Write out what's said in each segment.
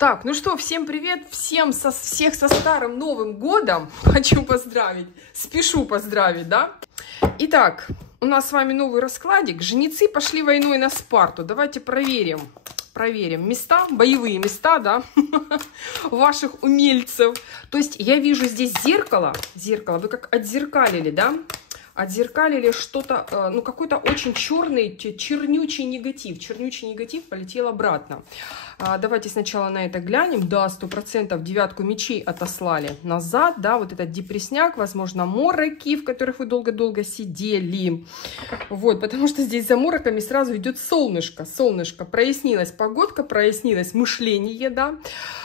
Так, ну что, всем привет, всех со Старым Новым Годом хочу поздравить, спешу поздравить, да? Итак, у нас с вами новый раскладик. Жнецы пошли войной на Спарту. Давайте проверим места, боевые места, да, ваших умельцев. То есть я вижу здесь зеркало, вы как отзеркалили, да? Отзеркалили что-то, ну, какой-то очень черный, чернючий негатив полетел обратно. Давайте сначала на это глянем. Да, 100% девятку мечей отослали назад, да, вот этот депрессняк, возможно, мороки, в которых вы долго-долго сидели. Вот, потому что здесь за мороками сразу идет солнышко, прояснилась погодка, прояснилось мышление, да.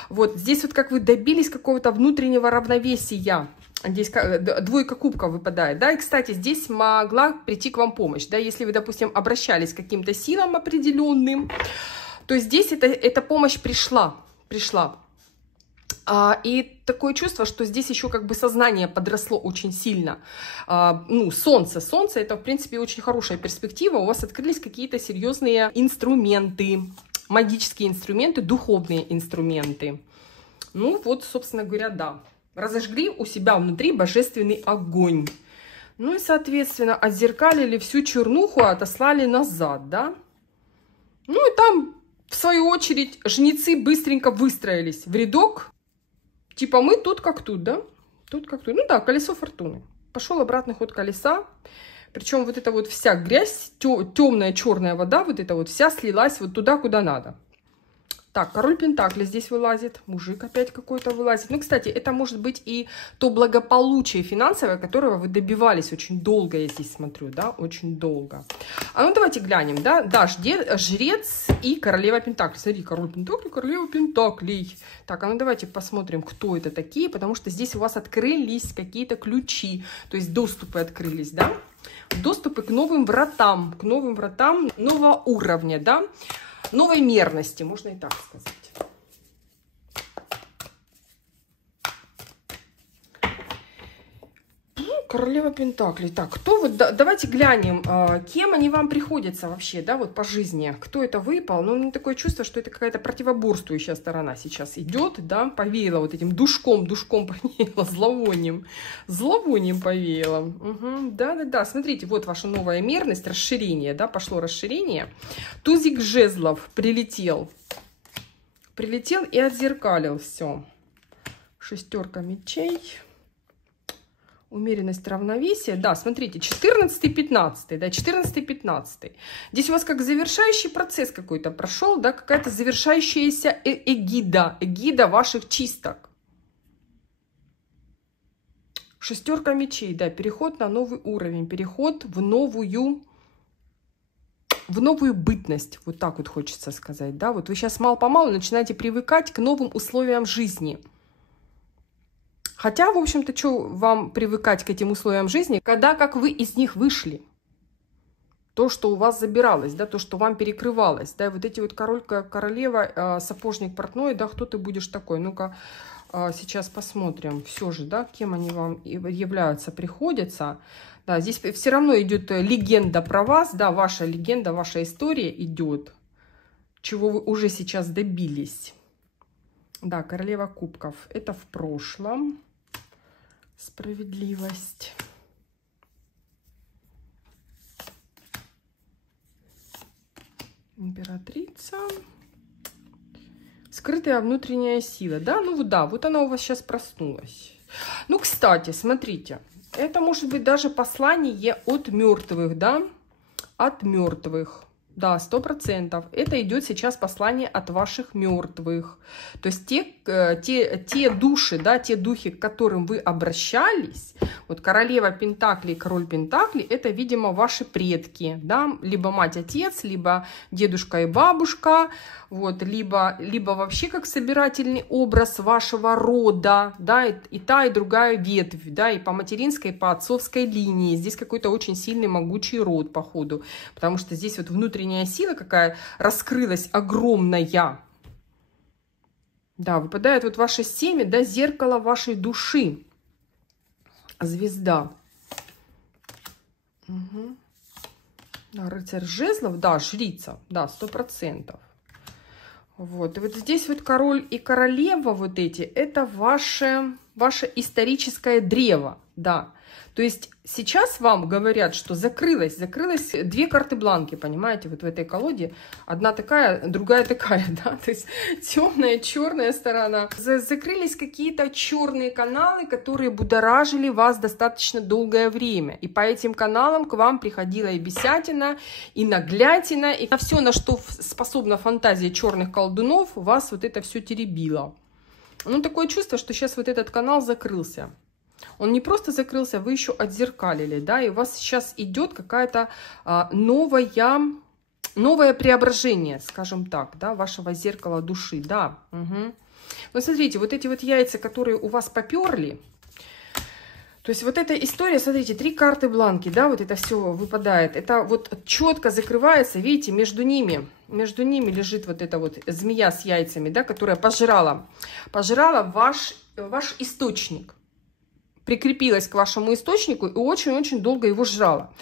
Вот, здесь вот как вы добились какого-то внутреннего равновесия. Здесь двойка кубков выпадает, да, и, кстати, здесь могла прийти к вам помощь, да, если вы, допустим, обращались к каким-то силам определенным, то здесь эта помощь пришла. И такое чувство, что здесь еще как бы сознание подросло очень сильно. Ну, солнце, это, в принципе, очень хорошая перспектива, у вас открылись какие-то серьезные инструменты, магические инструменты, духовные инструменты. Ну, вот, собственно говоря, да. Разожгли у себя внутри божественный огонь. Ну и, соответственно, отзеркалили всю чернуху, отослали назад, да. Ну и там, в свою очередь, жнецы быстренько выстроились в рядок. Типа мы тут как тут, да? Тут как тут. Ну да, колесо фортуны. Пошел обратный ход колеса. Причем вот эта вот вся грязь, темная черная вода, вот эта вот вся слилась вот туда, куда надо. Так, король Пентаклей здесь вылазит, мужик опять какой-то вылазит. Ну, кстати, это может быть и то благополучие финансовое, которого вы добивались очень долго, я здесь смотрю, да, очень долго. А ну, давайте глянем, да, жрец и королева Пентаклей. Смотри, король Пентаклей, королева Пентаклей. Так, а ну давайте посмотрим, кто это такие, потому что здесь у вас открылись какие-то ключи, то есть доступы открылись, да, доступы к новым вратам нового уровня, да. Новой мерности, можно и так сказать. Королева Пентаклей. Так, кто вот, давайте глянем, кем они вам приходятся вообще, да, вот по жизни. Кто это выпал? Ну, у меня такое чувство, что это какая-то противоборствующая сторона сейчас идет, да, повеяло вот этим душком повеяло, зловонием повеяло. Угу. Да, смотрите, вот ваша новая мерность, расширение, да, пошло расширение. Тузик жезлов прилетел и отзеркалил все. Шестерка мечей. Умеренность, равновесие. Да, смотрите, 14-15, да, 14-15. Здесь у вас как завершающий процесс какой-то прошел, да, какая-то завершающаяся эгида ваших чисток. Шестерка мечей, да, переход на новый уровень, переход в новую бытность, вот так вот хочется сказать, да, вот вы сейчас мало-помалу начинаете привыкать к новым условиям жизни. Хотя, в общем-то, что вам привыкать к этим условиям жизни, когда как вы из них вышли? То, что у вас забиралось, да, то, что вам перекрывалось, да, вот эти вот королева, сапожник, портной, да, кто ты будешь такой? Ну-ка, сейчас посмотрим. Все же, да, кем они вам являются, приходятся. Да, здесь все равно идет легенда про вас, да, ваша легенда, ваша история идет, чего вы уже сейчас добились. Да, королева кубков. Это в прошлом. Справедливость. Императрица. Скрытая внутренняя сила. Да, ну да, вот она у вас сейчас проснулась. Ну, кстати, смотрите. Это может быть даже послание от мертвых, да? От мертвых. Да, 100%. Это идет сейчас послание от ваших мертвых. То есть те души, да, те духи, к которым вы обращались, вот королева Пентаклей, король Пентаклей, это, видимо, ваши предки, да, либо мать-отец, либо дедушка и бабушка, вот, либо вообще как собирательный образ вашего рода, да, и та, и другая ветвь, да, и по материнской, и по отцовской линии. Здесь какой-то очень сильный, могучий род, походу, потому что здесь вот внутренняя сила какая раскрылась, огромная. Да, выпадает вот ваше семя, да, зеркало вашей души. Звезда. Угу. Да, рыцарь жезлов, да, жрица, да, 100%. Вот, и вот здесь вот король и королева вот эти, это ваше историческое древо, да. То есть сейчас вам говорят, что закрылось 2 карты бланки, понимаете, вот в этой колоде. Одна такая, другая такая, да, то есть темная, черная сторона. Закрылись какие-то черные каналы, которые будоражили вас достаточно долгое время. И по этим каналам к вам приходила и бесятина, и наглятина, и на все, на что способна фантазия черных колдунов, вас вот это все теребило. Ну, такое чувство, что сейчас вот этот канал закрылся. Он не просто закрылся, вы еще отзеркалили, да, и у вас сейчас идет какая-то новое преображение, скажем так, да, вашего зеркала души, да. Угу. Но смотрите, вот эти вот яйца, которые у вас поперли, то есть вот эта история, смотрите, 3 карты бланки, да, вот это все выпадает, это вот четко закрывается, видите, между ними лежит вот эта вот змея с яйцами, да, которая пожрала ваш источник. Прикрепилась к вашему источнику и очень-очень долго его жрала.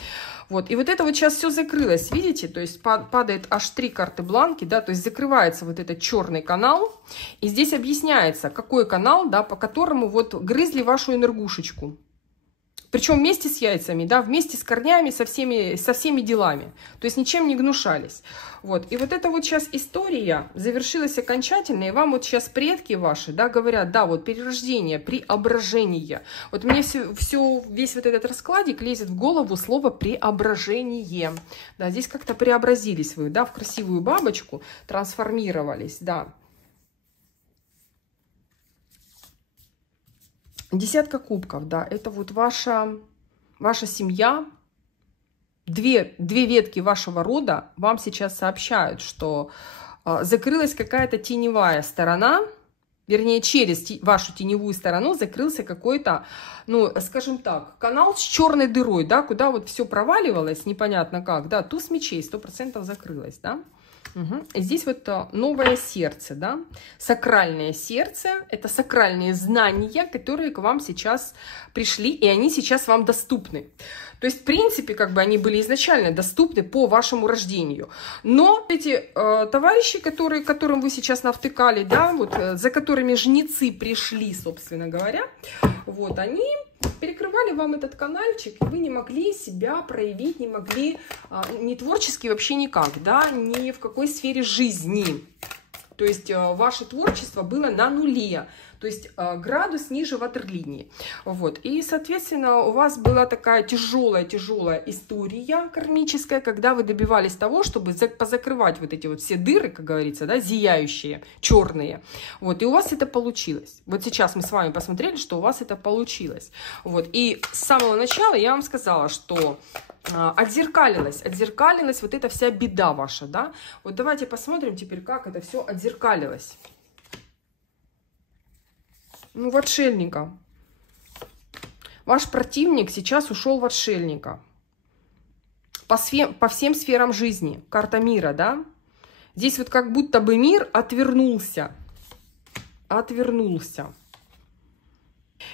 Вот, и вот это вот сейчас все закрылось, видите, то есть падает аж 3 карты бланки, да, то есть закрывается вот этот черный канал, и здесь объясняется, какой канал, да, по которому вот грызли вашу энергушечку. Причем вместе с яйцами, да, вместе с корнями, со всеми делами. То есть ничем не гнушались. Вот. И вот эта вот сейчас история завершилась окончательно. И вам вот сейчас предки ваши, да, говорят, да, вот перерождение, преображение. Вот мне весь вот этот раскладик лезет в голову слово преображение. Да, здесь как-то преобразились вы, да, в красивую бабочку, трансформировались, да. 10 кубков, да, это вот ваша семья, две ветки вашего рода вам сейчас сообщают, что закрылась какая-то теневая сторона, вернее, через вашу теневую сторону закрылся какой-то, ну, скажем так, канал с черной дырой, да, куда вот все проваливалось, непонятно как, да, туз мечей 100% закрылась, да. Угу. Здесь вот новое сердце, да, сакральное сердце, это сакральные знания, которые к вам сейчас пришли, и они сейчас вам доступны. То есть, в принципе, как бы они были изначально доступны по вашему рождению. Но эти товарищи, которым вы сейчас навтыкали, да, вот, за которыми жнецы пришли, собственно говоря, вот, они перекрывали вам этот канальчик, и вы не могли себя проявить, не могли не творчески вообще никак, да, ни в какой сфере жизни. То есть ваше творчество было на нуле, то есть градус ниже ватерлинии. Вот. И, соответственно, у вас была такая тяжелая история кармическая, когда вы добивались того, чтобы позакрывать вот эти вот все дыры, как говорится, да, зияющие, черные. Вот. И у вас это получилось. Вот сейчас мы с вами посмотрели, что у вас это получилось. Вот. И с самого начала я вам сказала, что отзеркалилась вот эта вся беда ваша, да. Вот давайте посмотрим теперь, как это все отзеркалилось. Ну, в отшельника. Ваш противник сейчас ушел в отшельника. По всем сферам жизни. Карта мира, да. Здесь вот как будто бы мир отвернулся.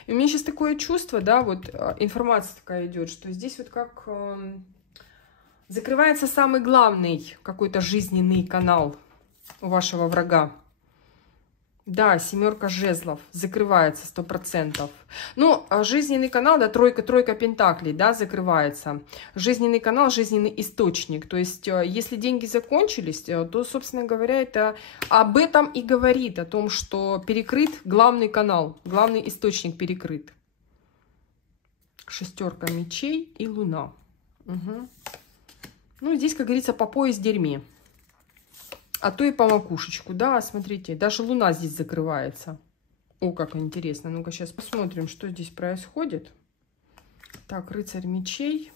И у меня сейчас такое чувство, да, вот информация такая идет, что здесь вот как закрывается самый главный какой-то жизненный канал у вашего врага. Да, 7 жезлов закрывается 100%. Ну, жизненный канал, да, тройка пентаклей, да, закрывается. Жизненный канал, жизненный источник. То есть, если деньги закончились, то, собственно говоря, это об этом и говорит, о том, что перекрыт главный канал, главный источник перекрыт. 6 мечей и луна. Угу. Ну, здесь, как говорится, по пояс в дерьме. А то и по макушечку, да, смотрите, даже луна здесь закрывается. О, как интересно. Ну-ка, сейчас посмотрим, что здесь происходит. Так, рыцарь мечей.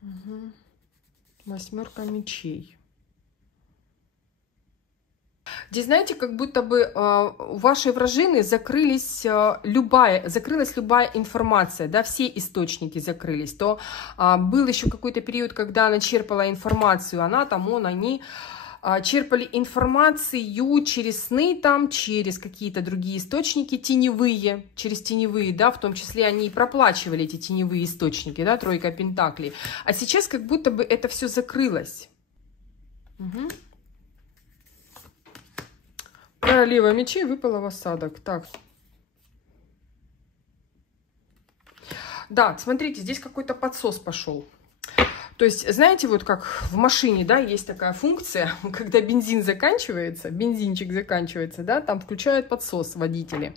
Угу. 8 мечей. Здесь, знаете, как будто бы у вашей вражины закрылась любая информация, да, все источники закрылись. То был еще какой-то период, когда она черпала информацию, они черпали информацию через сны, там, через какие-то другие источники теневые, да, в том числе они и проплачивали эти теневые источники, да, 3 пентаклей. А сейчас как будто бы это все закрылось. Угу. Королева мечей выпала в осадок. Так. Да, смотрите, здесь какой-то подсос пошел. То есть, знаете, вот как в машине, да, есть такая функция, когда бензин заканчивается, бензинчик заканчивается, да, там включают подсос водители.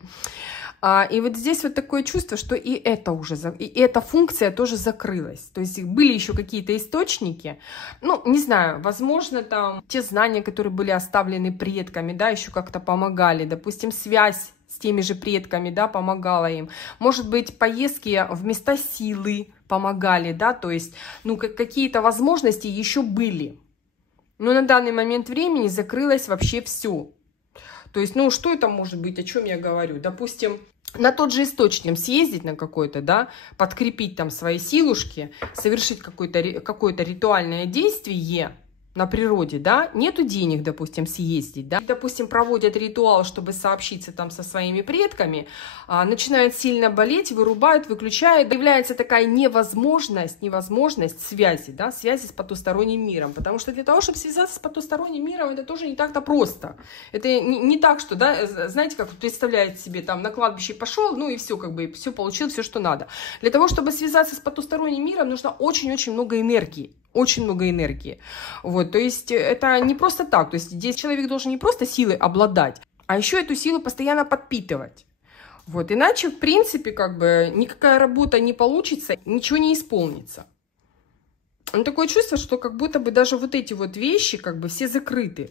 И вот здесь вот такое чувство, что и эта функция тоже закрылась. То есть были еще какие-то источники, ну, не знаю, возможно, там те знания, которые были оставлены предками, да, еще как-то помогали. Допустим, связь с теми же предками, да, помогала им. Может быть, поездки в места силы помогали, да, то есть, ну, какие-то возможности еще были. Но на данный момент времени закрылось вообще все. То есть, ну, что это может быть, о чем я говорю? Допустим, на тот же источник съездить на какой-то, да, подкрепить там свои силушки, совершить какое-то ритуальное действие на природе, да, нету денег, допустим, съездить, да, допустим, проводят ритуал, чтобы сообщиться там со своими предками, начинают сильно болеть, вырубают, выключают, появляется такая невозможность связи, да, связи с потусторонним миром, потому что для того, чтобы связаться с потусторонним миром, это тоже не так-то просто, это не так, что, да, знаете, как представляете себе, там, на кладбище пошел, ну и все, как бы, все получил, все, что надо. Для того, чтобы связаться с потусторонним миром, нужно очень-очень много энергии. Очень много энергии. Вот, то есть это не просто так. То есть здесь человек должен не просто силой обладать, а еще эту силу постоянно подпитывать. Вот, иначе, в принципе, как бы никакая работа не получится, ничего не исполнится. Но такое чувство, что как будто бы даже вот эти вот вещи, как бы все закрыты.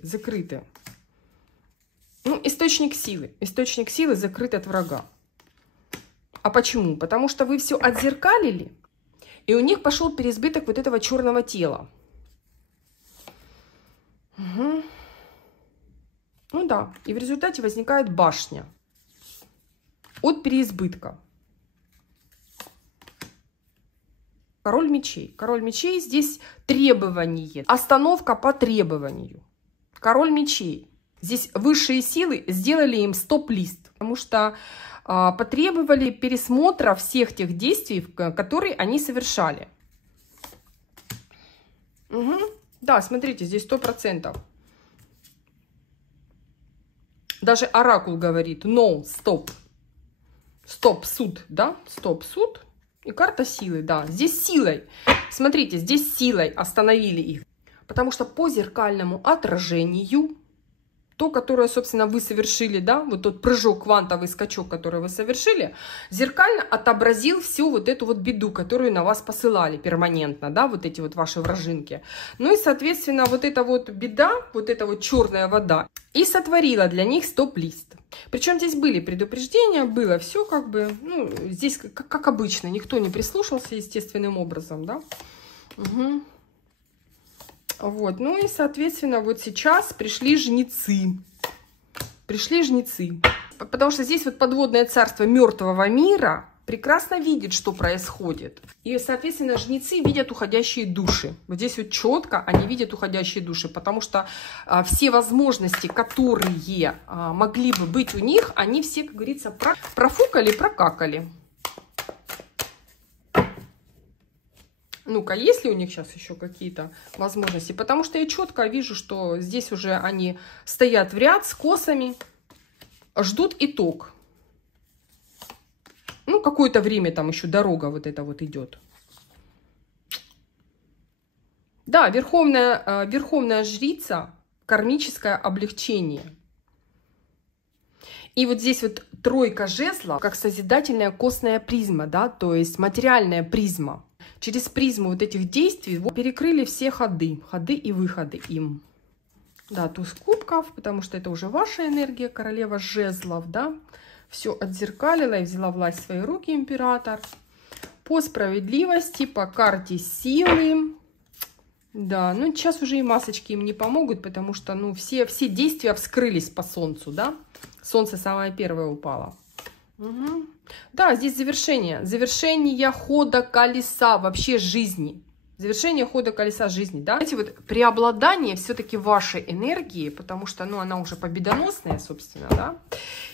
Ну, источник силы закрыт от врага. А почему? Потому что вы все отзеркалили, и у них пошел переизбыток вот этого черного тела. Угу. Ну да, и в результате возникает башня от переизбытка. Король мечей. Король мечей здесь требование, остановка по требованию. Король мечей. Здесь высшие силы сделали им стоп-лист, потому что потребовали пересмотра всех тех действий, которые они совершали. Угу. Да, смотрите, здесь 100%. Даже оракул говорит, no, стоп. Стоп, суд, да? Стоп, суд. И карта силы, да. Здесь силой. Смотрите, здесь силой остановили их. Потому что по зеркальному отражению, то, которое, собственно, вы совершили, да, вот тот прыжок, квантовый скачок, который вы совершили, зеркально отобразил всю вот эту вот беду, которую на вас посылали перманентно, да, вот эти вот ваши вражинки. Ну и, соответственно, вот эта вот беда, вот эта вот черная вода, и сотворила для них стоп-лист. Причем здесь были предупреждения, было все как бы, ну, здесь как обычно, никто не прислушался естественным образом, да. Угу. Вот, ну и, соответственно, вот сейчас пришли жнецы. Потому что здесь вот подводное царство мертвого мира прекрасно видит, что происходит. И, соответственно, жнецы видят уходящие души. Вот здесь вот четко они видят уходящие души, потому что все возможности, которые могли бы быть у них, они все, как говорится, профукали, прокакали. Ну-ка, есть ли у них сейчас еще какие-то возможности? Потому что я четко вижу, что здесь уже они стоят в ряд с косами, ждут итог. Ну, какое-то время там еще дорога вот эта вот идет. Да, верховная жрица, кармическое облегчение. И вот здесь вот тройка жезлов, как созидательная костная призма, да, то есть материальная призма. Через призму вот этих действий перекрыли все ходы и выходы им. Да, туз кубков, потому что это уже ваша энергия, королева жезлов, да. Все отзеркалила и взяла власть в свои руки император. По справедливости, по карте силы. Да, ну сейчас уже и масочки им не помогут, потому что, ну, все действия вскрылись по солнцу, да. Солнце самое первое упало. Угу. Да, здесь завершение хода колеса вообще жизни. Завершение хода колеса жизни, да. Знаете, вот преобладание все-таки вашей энергии, потому что, ну, она уже победоносная, собственно, да.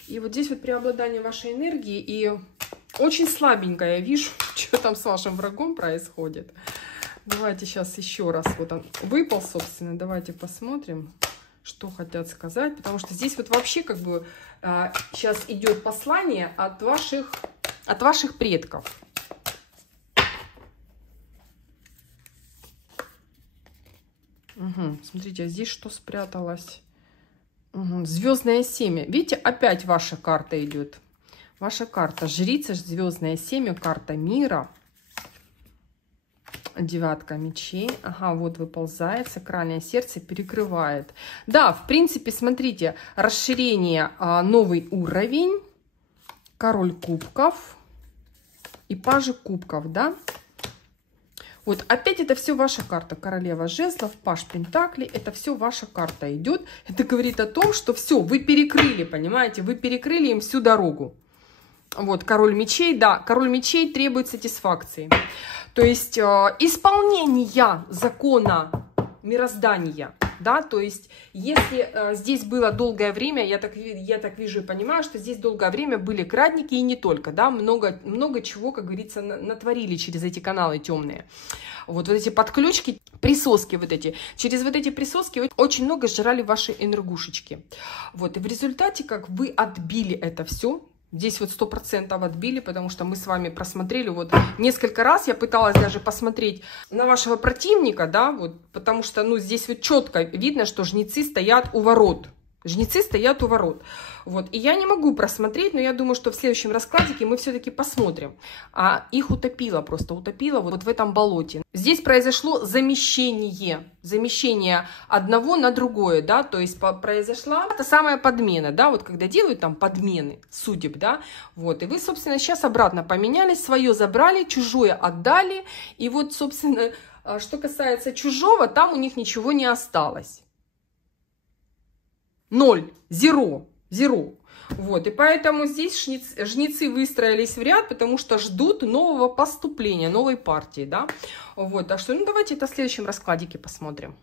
И вот здесь вот преобладание вашей энергии, и очень слабенько я вижу, что там с вашим врагом происходит. Давайте сейчас еще раз, вот он выпал, собственно, давайте посмотрим, Что хотят сказать, потому что здесь вот вообще как бы сейчас идет послание от ваших предков. Угу. Смотрите, а здесь что спряталось? Угу. Звездное семя. Видите, опять ваша карта идет. Ваша карта жрица, звездное семя, карта мира. Девятка мечей. Ага, вот выползает, сакральное сердце перекрывает. Да, в принципе, смотрите, расширение, новый уровень, король кубков и пажи кубков, да? Вот опять это все ваша карта. Королева жезлов, паж пентаклей, это все ваша карта идет. Это говорит о том, что все, вы перекрыли, понимаете, вы перекрыли им всю дорогу. Вот, король мечей, да, король мечей требует сатисфакции. То есть исполнение закона мироздания, да, то есть если здесь было долгое время, я так вижу и понимаю, что здесь долгое время были крадники и не только, да, много чего, как говорится, натворили через эти каналы темные. Вот эти подключки, присоски вот эти, через вот эти присоски очень много сжирали ваши энергушечки. Вот, и в результате, как вы отбили это все. Здесь вот 100% отбили, потому что мы с вами просмотрели вот несколько раз. Я пыталась даже посмотреть на вашего противника, да, вот, потому что, ну, здесь вот четко видно, что жнецы стоят у ворот. Жнецы стоят у ворот. Вот, и я не могу просмотреть, но я думаю, что в следующем раскладике мы все-таки посмотрим. А их утопило, просто утопило вот в этом болоте. Здесь произошло замещение одного на другое, да, то есть произошла та самая подмена, да, вот когда делают там подмены судеб, да, вот, и вы, собственно, сейчас обратно поменялись, свое забрали, чужое отдали, и вот, собственно, что касается чужого, там у них ничего не осталось. 0, zero. Вот, и поэтому здесь жнецы выстроились в ряд, потому что ждут нового поступления, новой партии, да. Вот, так что, ну, давайте это в следующем раскладике посмотрим.